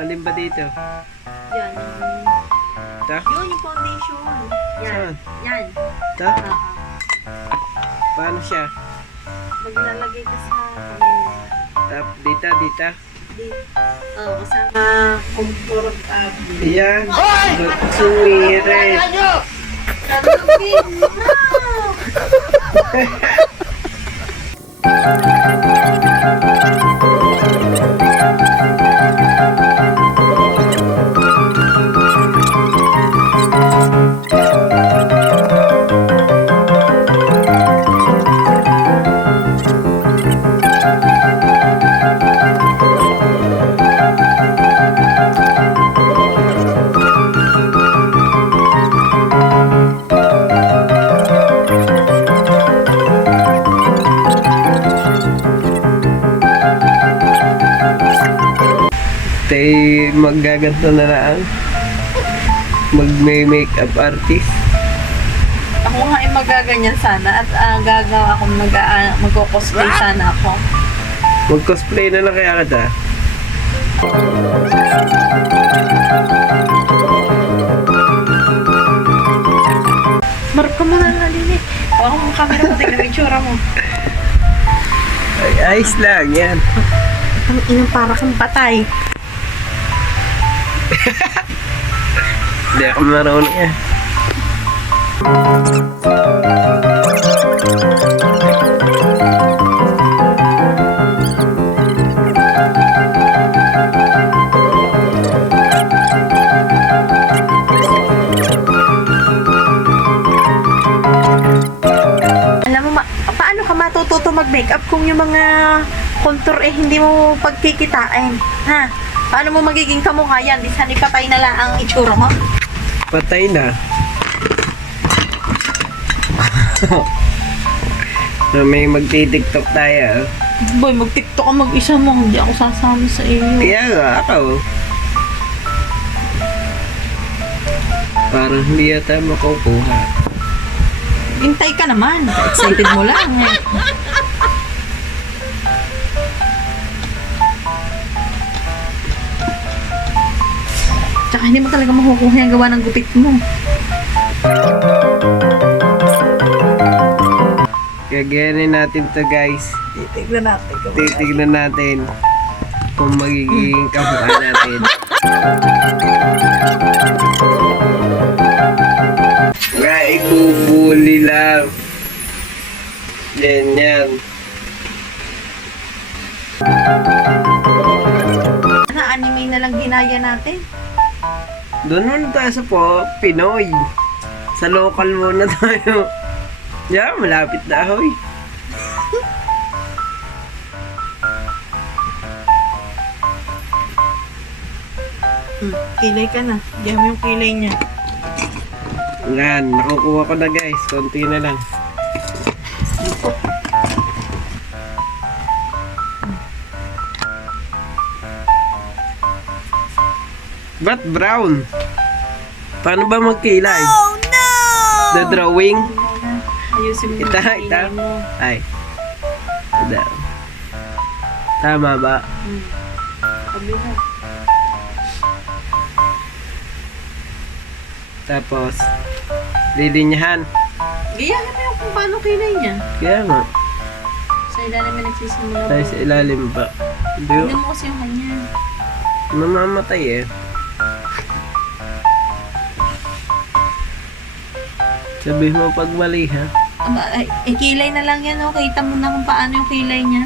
Alin ba dito? Yan. Ito? Yun, yung foundation. Yan. Saan? Yan. Ito? Paano siya? Maglalagay ka sa pamilya. Dito, dito. Kasama komportable. Ayan. Sumiret. Kalugin mo! Tay maggaganto na lang. Mag-makeup artist. Ako nga ay magaganyan sana at gagawa akong magko-cosplay sana ako. Mag-cosplay na lang kaya kita. Marap ka muna na din eh. Hawakan mo ang camera mo, tignan mo yung tsura mo. Ay, ayos lang yan. Ang inang para kang patay. Hindi ako marunong yan. Alam mo, paano ka matututo mag-makeup kung yung mga contour eh hindi mo pagkikitain? Ha? Paano mo magiging kamukha yan? Di sana patay na lang ang itsura mo? Patay na. So, may magti-tiktok tayo. Boy, mag-tiktok ka mag-isa mo. Hindi ako sasama sa iyo. Kaya nga, ako. Parang hindi yata makukuha. Hintay ka naman. Excited mo lang eh. Tsaka hindi mo talaga makukuha yung gawa ng gupit mo. Gagayanin natin to guys. Titignan natin. Titignan natin kung magiging kamukha natin. Nga, ibubuli lang. Yan. Na-anime na lang ginaya natin. Doon muna tayo sa Pinoy. Sa local muna tayo. Yeah, malapit na ahoy. Kilay ka na. Diyan mo yung kilay niya. Yan, nakukuha ko na guys. Konti na lang. Ba't brown? Paano ba magkilay? Oh no! The drawing? Ayusin mo yung Ita. kilay mo. Ay. Ito. Tama ba? Sabi na. Tapos, lilinyahan. Gayahin mo yung kung paano kilay niya. Kaya nga. Sa ilalim may nagsisimula. Tayo sa ilalim ba? Hindi Hindi mo kasi yung kanya. mamamatay eh. Sabihin mo pag mali ha. Aba, kilay na lang yan, oh. Kita mo na kung paano yung kilay niya.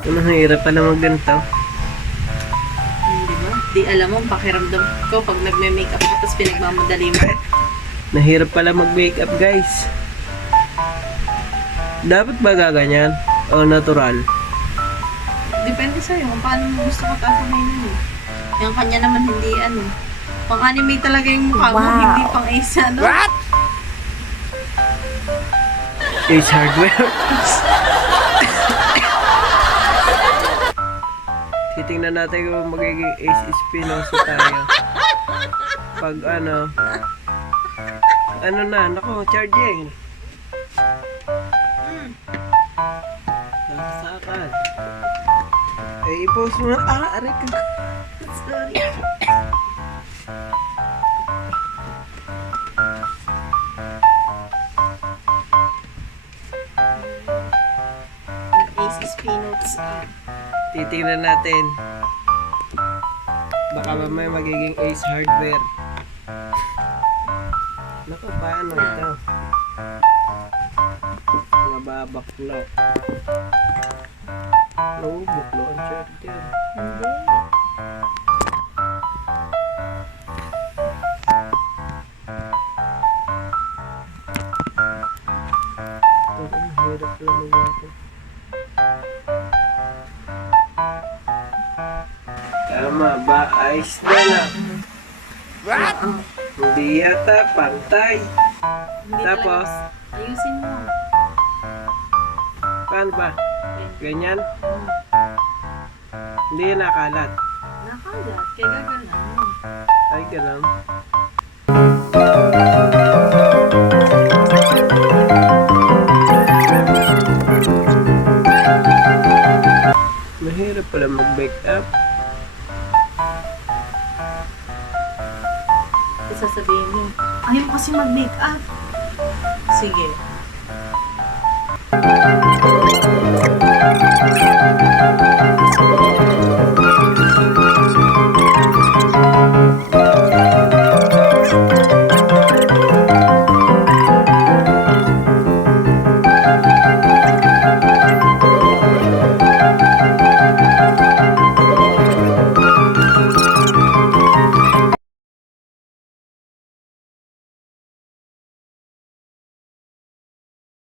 Ano, hirap pala magganito. Di ba? Di alam mo, pakiramdam ko pag nagme-makeup ka tapos pinagmamadali mo. Nahirap pala mag-makeup guys. Dapat ba gaganyan? O natural? Depende sa'yo kung paano mo gusto ka tasamay na eh. Yung kanya naman hindi ano. Pang anime talaga yung mukha mo, hindi pang isa, no? What? Ace Hardware. Titingnan natin kung magiging Ace Espinosa tayo. Pag ano na, nako, charging. Nasakan. I-post mo. Aray ka. Sorry. Ace is peanuts. Titingnan natin. Baka mamaya magiging Ace Hardware. Naku, paano ito? Nababaklak. No, buklo ang charger. Hindi. Ang hirap naman ito. Tama ba? Ayos na lang. Hindi yata pantay. Hindi Tapos? talaga. Ayusin mo. Paano ba? Ganyan? Hindi yan nakalat. Nakalat. Kaya gaganan. Ay, ganun. Mahirap pala mag-bake up. Sasabihin mo, ayaw mo kasi mag-make up. Sige.